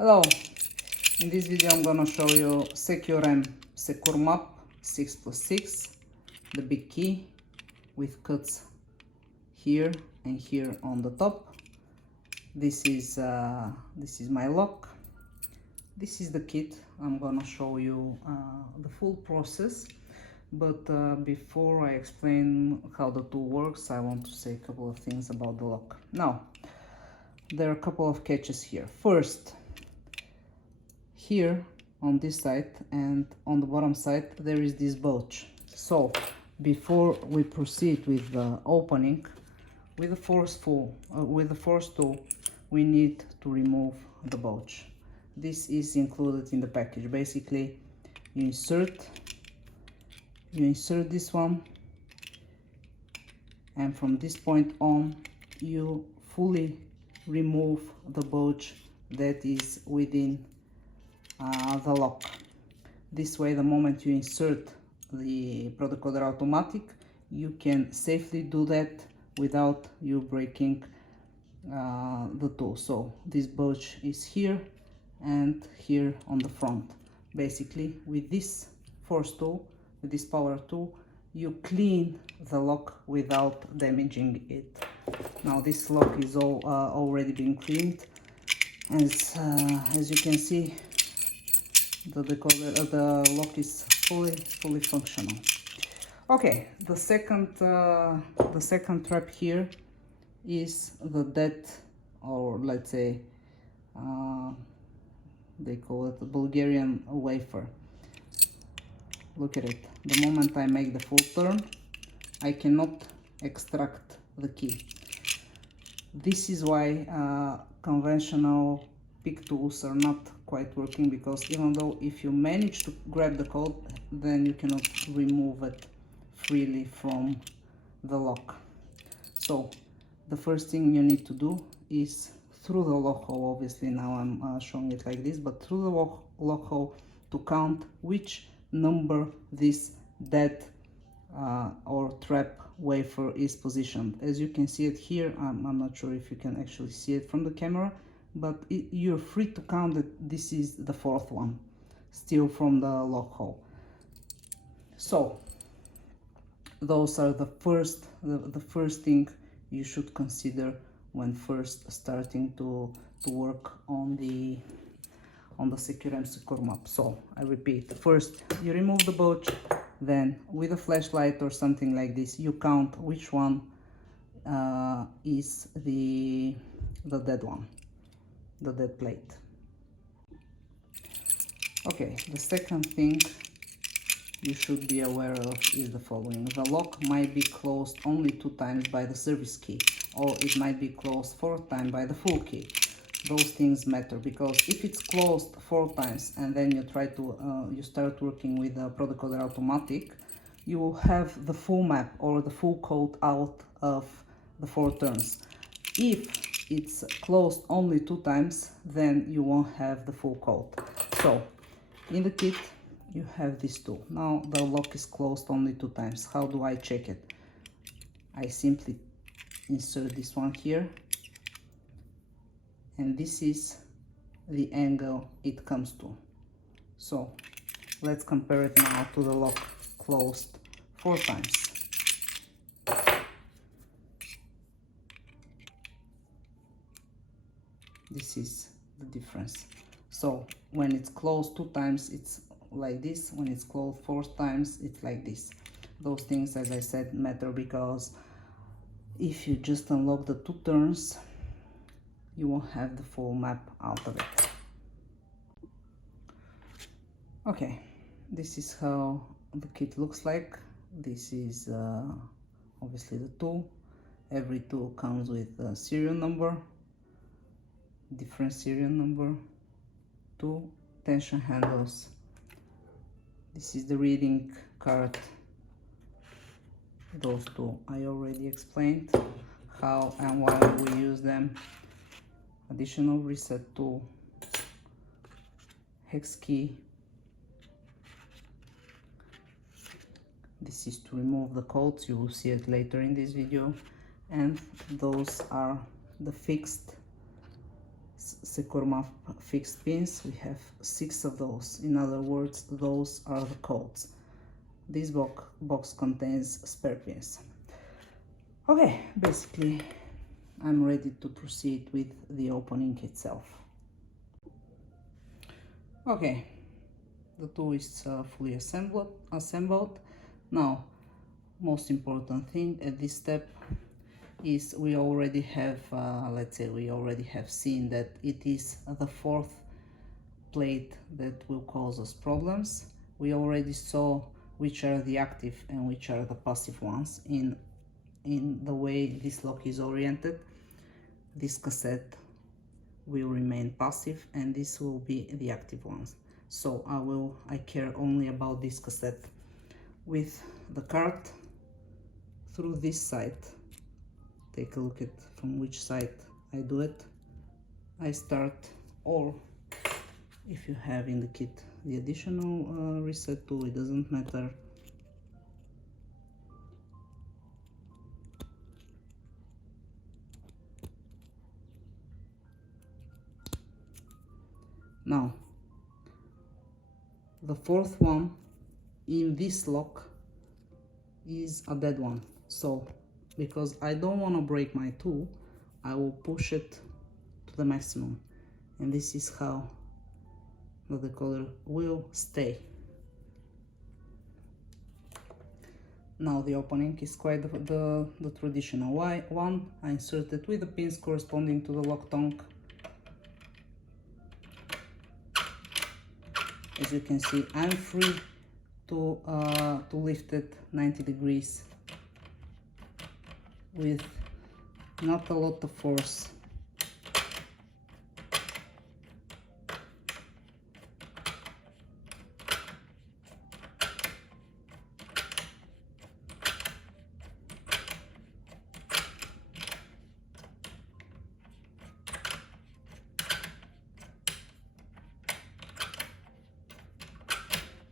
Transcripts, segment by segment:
Hello, in this video I'm gonna show you Securemme Securmap 6x6, the big key with cuts here and here on the top. This is my lock. This is the kit. I'm gonna show you the full process, but before I explain how the tool works, I want to say a couple of things about the lock. Now, there are a couple of catches here. First, here on this side and on the bottom side there is this bulge. So before we proceed with the opening with the force tool, we need to remove the bulge. This is included in the package. Basically, you insert this one, and from this point on you fully remove the bulge that is within the lock. This way, the moment you insert the Prodecoder automatic, you can safely do that without you breaking the tool. So this bulge is here and here on the front. Basically, with this force tool, with this power tool, you clean the lock without damaging it. Now this lock is all already been cleaned, as you can see. The lock is fully functional. Okay, the second trap here is the dead, or let's say they call it the Bulgarian wafer. Look at it. The moment I make the full turn, I cannot extract the key. This is why conventional pick tools are not quite working, because even though if you manage to grab the code, then you cannot remove it freely from the lock. So the first thing you need to do is through the lock hole. Obviously now I'm showing it like this, but through the lock hole to count which number this dead or trap wafer is positioned. As you can see it here, I'm not sure if you can actually see it from the camera, but you're free to count that this is the fourth one, still from the lock hole. So those are the first thing you should consider when first starting to work on the Securemme Securmap. So I repeat, first you remove the bulge, then with a flashlight or something like this you count which one is the dead one, the dead plate. Okay, the second thing you should be aware of is the following. The lock might be closed only 2 times by the service key, or it might be closed 4 times by the full key. Those things matter, because if it's closed 4 times and then you try to you start working with the Prodecoder automatic, you will have the full map or the full code out of the 4 turns. If it's closed only 2 times, then you won't have the full code. So in the kit you have this tool. Now the lock is closed only 2 times. How do I check it? I simply insert this one here, and this is the angle it comes to. So let's compare it now to the lock closed 4 times. This is the difference. So when it's closed 2 times, it's like this. When it's closed 4 times, it's like this. Those things, as I said, matter, because if you just unlock the 2 turns, you won't have the full map out of it. Okay, this is how the kit looks like. This is obviously the tool. Every tool comes with a serial number, different serial number, 2 tension handles. This is the reading card. Those 2 I already explained how and why we use them. Additional reset tool, hex key. This is to remove the codes. You will see it later in this video. And those are the fixed Securemap fixed pins. We have 6 of those. In other words, those are the codes. This box contains spare pins. Okay, basically I'm ready to proceed with the opening itself. Okay, the tool is fully assembled. Now, most important thing at this step is we already have, let's say we already have seen that it is the 4th plate that will cause us problems. We already saw which are the active and which are the passive ones in the way this lock is oriented. This cassette will remain passive and this will be the active ones. So I care only about this cassette. With the card through this side, take a look at from which side I do it. I start, or if you have in the kit the additional reset tool, it doesn't matter. Now, the 4th one in this lock is a dead one. So, because I don't want to break my tool, I will push it to the maximum. And this is how the decoder will stay. Now the opening is quite the traditional one. I insert it with the pins corresponding to the lock tongue. As you can see, I'm free to lift it 90 degrees with not a lot of force.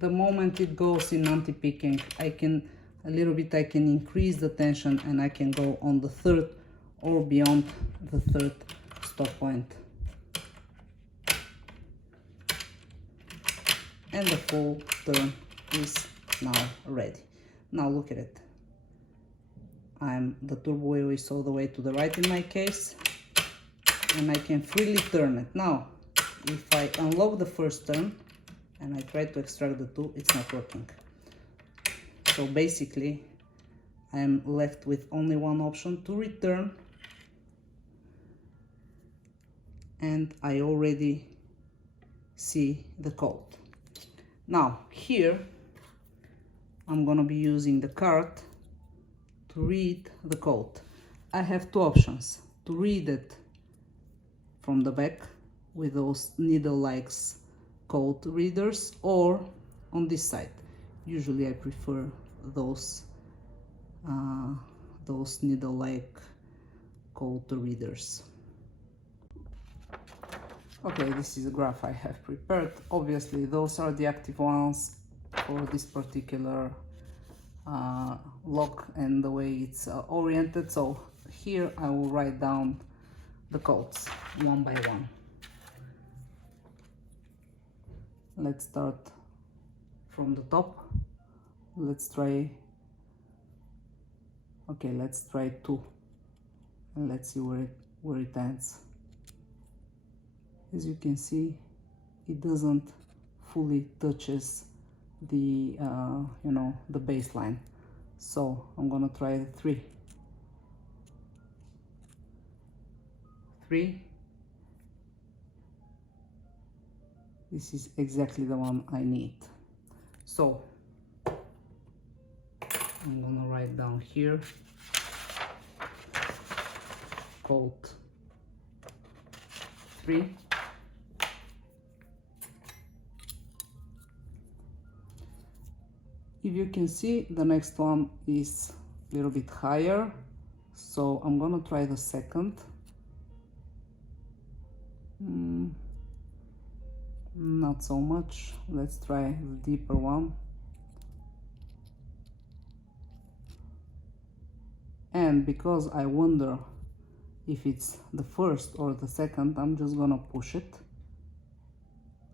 The moment it goes in anti-picking, I can increase the tension and I can go on the 3rd or beyond the 3rd stop point. And the full turn is now ready. Now look at it. The turbo wheel is all the way to the right in my case, and I can freely turn it. Now, if I unlock the first turn and I try to extract the tool, it's not working. So basically, I'm left with only one option: to return. And I already see the code. Now here, I'm gonna be using the card to read the code. I have 2 options: to read it from the back with those needle-like code readers, or on this side. Usually I prefer those needle-like code readers. Okay, this is a graph I have prepared. Obviously those are the active ones for this particular lock and the way it's oriented. So here I will write down the codes one by one. Let's start from the top. Let's try 2 and let's see where it ends. As you can see, it doesn't fully touches the the baseline. So I'm gonna try the 3. This is exactly the one I need. So I'm gonna write down here code 3. If you can see, the next one is a little bit higher, so I'm gonna try the 2nd. Not so much. Let's try the deeper one. And because I wonder if it's the first or the second, I'm just gonna push it.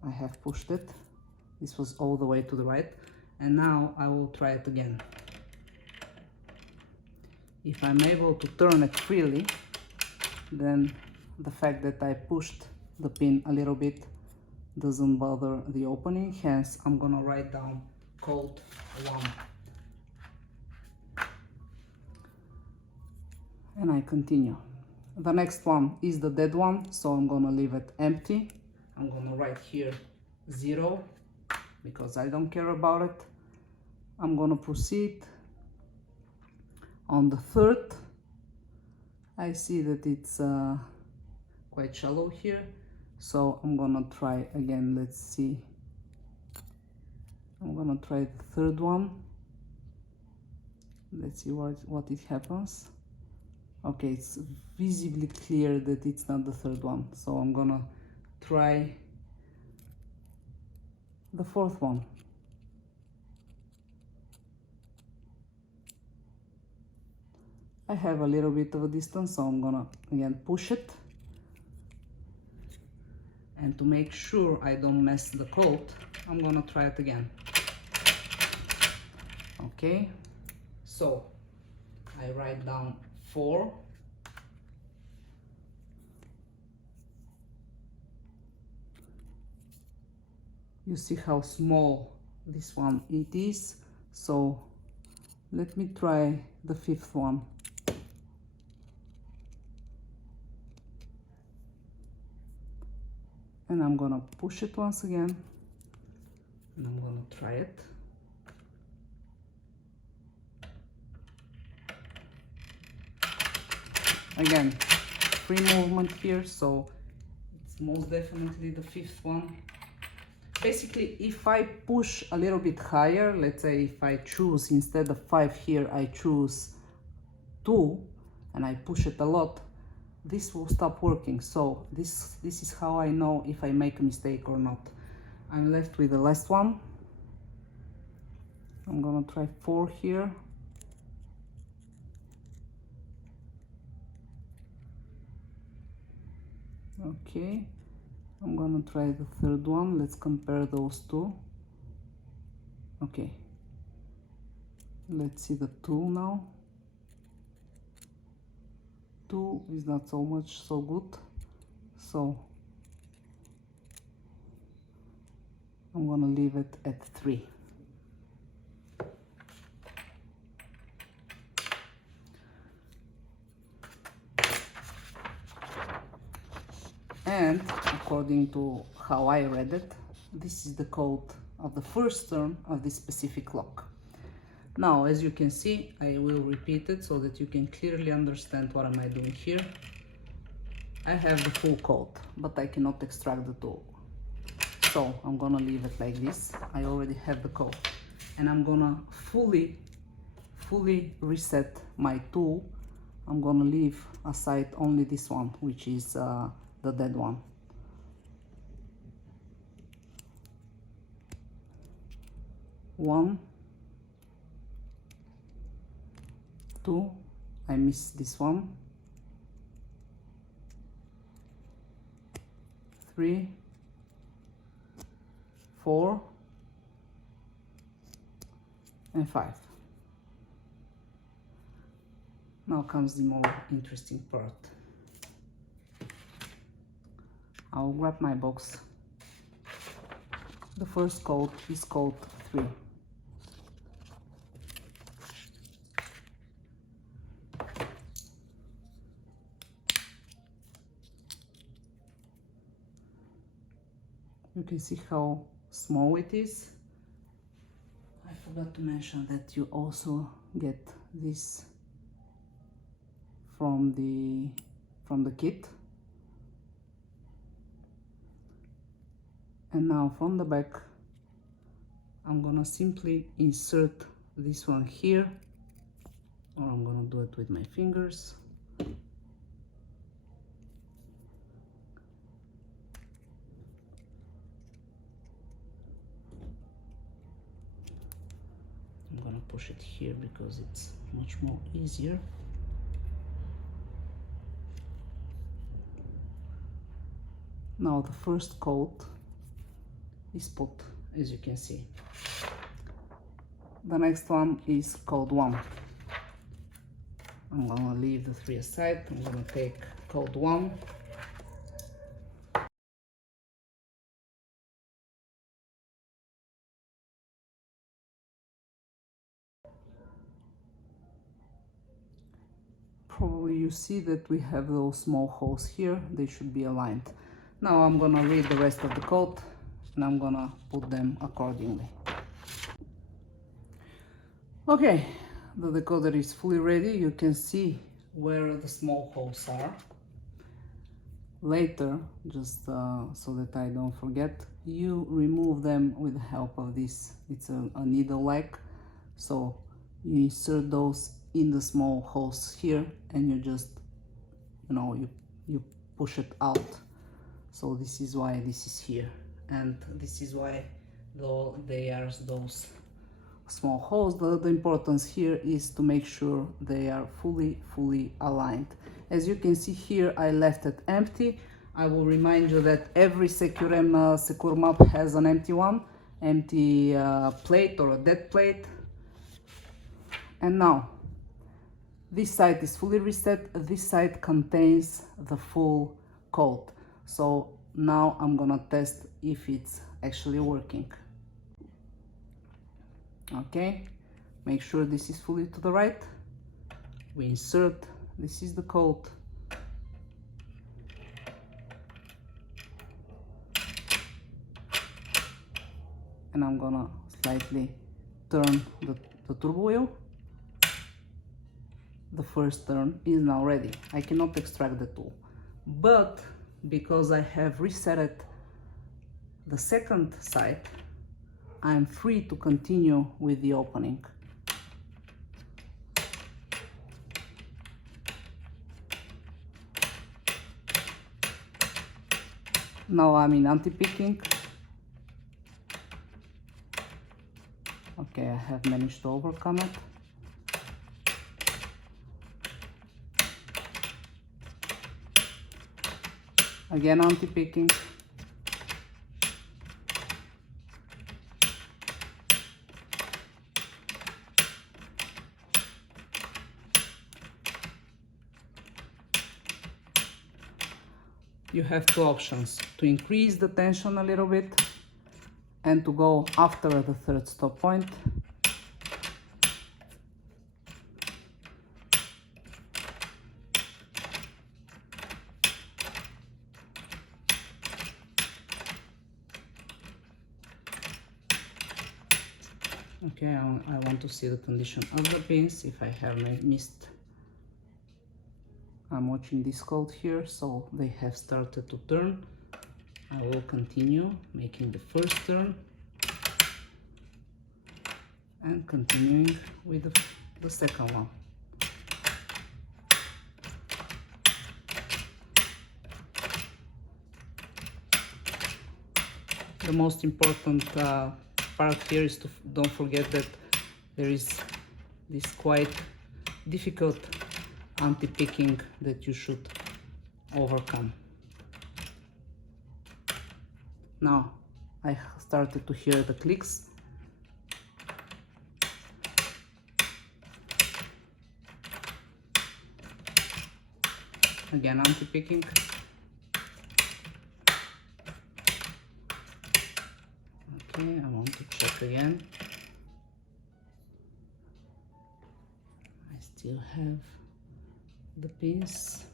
I have pushed it. This was all the way to the right, and now I will try it again. If I'm able to turn it freely, then the fact that I pushed the pin a little bit doesn't bother the opening, hence I'm gonna write down code 1. And I continue. The next one is the dead one, so I'm gonna leave it empty. I'm gonna write here 0 because I don't care about it. I'm gonna proceed. On the third, I see that it's quite shallow here, so I'm gonna try again. Let's see. I'm gonna try the third one. Let's see what it happens. Okay, it's visibly clear that it's not the third one, so I'm gonna try the fourth one. I have a little bit of a distance, so I'm gonna again push it. And to make sure I don't mess the code, I'm gonna try it again. Okay, so I write down 4. You see how small this one it is, so let me try the fifth one. And I'm gonna push it once again, and I'm gonna try it. Again, free movement here, so it's most definitely the fifth one. Basically, if I push a little bit higher, let's say if I choose instead of 5 here, I choose 2, and I push it a lot, this will stop working. So this is how I know if I make a mistake or not. I'm left with the last one. I'm gonna try 4 here. Okay, I'm gonna try the third one. Let's compare those two. Okay, let's see the 2 now. 2 is not so good, so I'm gonna leave it at 3. And according to how I read it, this is the code of the first turn of this specific lock. Now, as you can see, I will repeat it so that you can clearly understand what am I doing here. I have the full code, but I cannot extract the tool. So I'm gonna leave it like this. I already have the code. And I'm gonna fully reset my tool. I'm gonna leave aside only this one, which is the dead one. One, 2, I missed this one. 3, 4, and 5. Now comes the more interesting part. I'll grab my box. The first code is code 3. You can see how small it is. I forgot to mention that you also get this from the kit. And now from the back, I'm gonna simply insert this one here, or I'm gonna do it with my fingers. I'm gonna push it here because it's much more easier. Now the first code is put, as you can see. The next one is code 1. I'm gonna leave the 3 aside. I'm gonna take code 1. Probably you see that we have those small holes here. They should be aligned. Now I'm gonna read the rest of the code and I'm gonna put them accordingly. Okay, the decoder is fully ready. You can see where the small holes are. Later, just so that I don't forget, you remove them with the help of this. It's a needle like, so you insert those in the small holes here and you just, you push it out. So this is why this is here, and this is why they are those small holes. The importance here is to make sure they are fully aligned. As you can see here, I left it empty. I will remind you that every Securemme Securmap has an empty one, empty plate or a dead plate. And now this side is fully reset. This side contains the full code. So now I'm gonna test if it's actually working. Okay, make sure this is fully to the right. We insert, this is the code. And I'm gonna slightly turn the turbo wheel. The first turn is now ready. I cannot extract the tool, but because I have reset the second side, I'm free to continue with the opening. Now I'm in antipicking. Okay, I have managed to overcome it. Again, antipicking. You have two options: to increase the tension a little bit and to go after the third stop point. Okay, I want to see the condition of the pins, if I have missed. I'm watching this code here, so they have started to turn. I will continue making the first turn and continuing with the second one. The most important part here is to don't forget that there is this quite difficult anti-picking that you should overcome. Now I started to hear the clicks. Again, anti-picking. Okay, I want to check again. I still have the pins.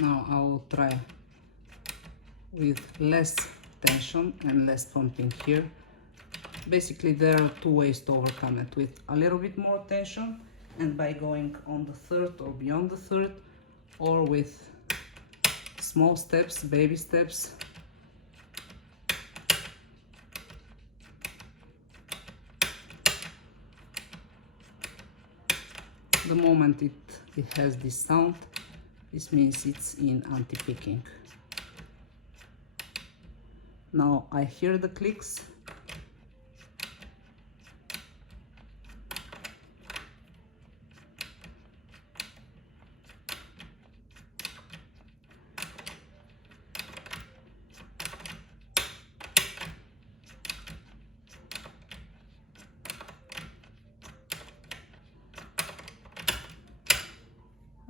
Now I will try with less tension and less pumping here. Basically there are two ways to overcome it, with a little bit more tension and by going on the third or beyond the third, or with small steps, baby steps. The moment it has this sound, this means it's in anti-picking. Now I hear the clicks.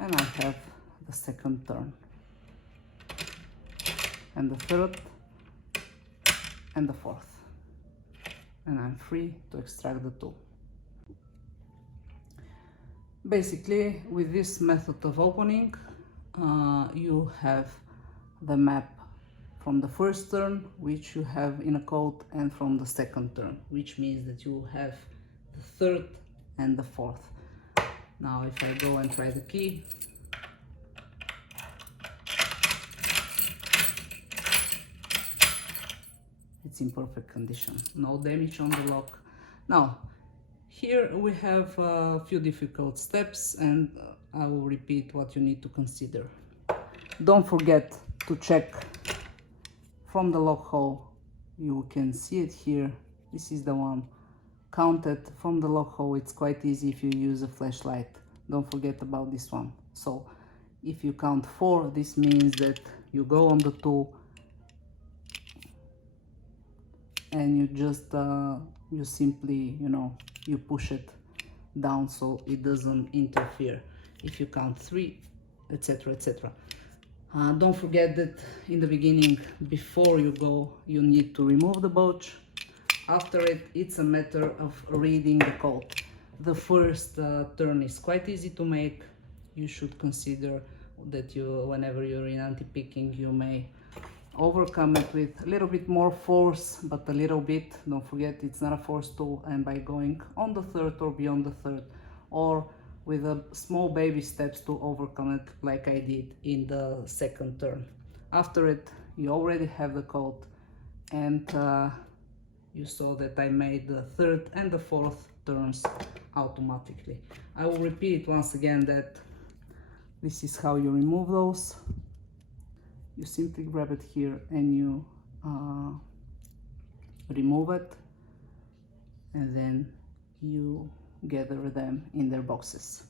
And I have the second turn, and the third, and the fourth, and I'm free to extract the tool. Basically, with this method of opening, you have the map from the first turn, which you have in a code, and from the second turn, which means that you have the third and the fourth. Now if I go and try the key, it's in perfect condition, no damage on the lock. Now here we have a few difficult steps, and I will repeat what you need to consider. Don't forget to check from the lock hole. You can see it here, this is the one. Count it from the lock hole, it's quite easy if you use a flashlight. Don't forget about this one. So if you count 4, this means that you go on the tool and you just you simply, you push it down so it doesn't interfere. If you count 3, etc, etc. Don't forget that in the beginning, before you go, you need to remove the bulge. After it, it's a matter of reading the code. The first turn is quite easy to make. You should consider that whenever you're in anti-picking, you may overcome it with a little bit more force, but a little bit. Don't forget, it's not a force tool, and by going on the third or beyond the third, or with a small baby steps to overcome it, like I did in the second turn. After it, you already have the code, and you saw that I made the third and the fourth turns automatically. I will repeat once again that this is how you remove those. You simply grab it here and you remove it, and then you gather them in their boxes.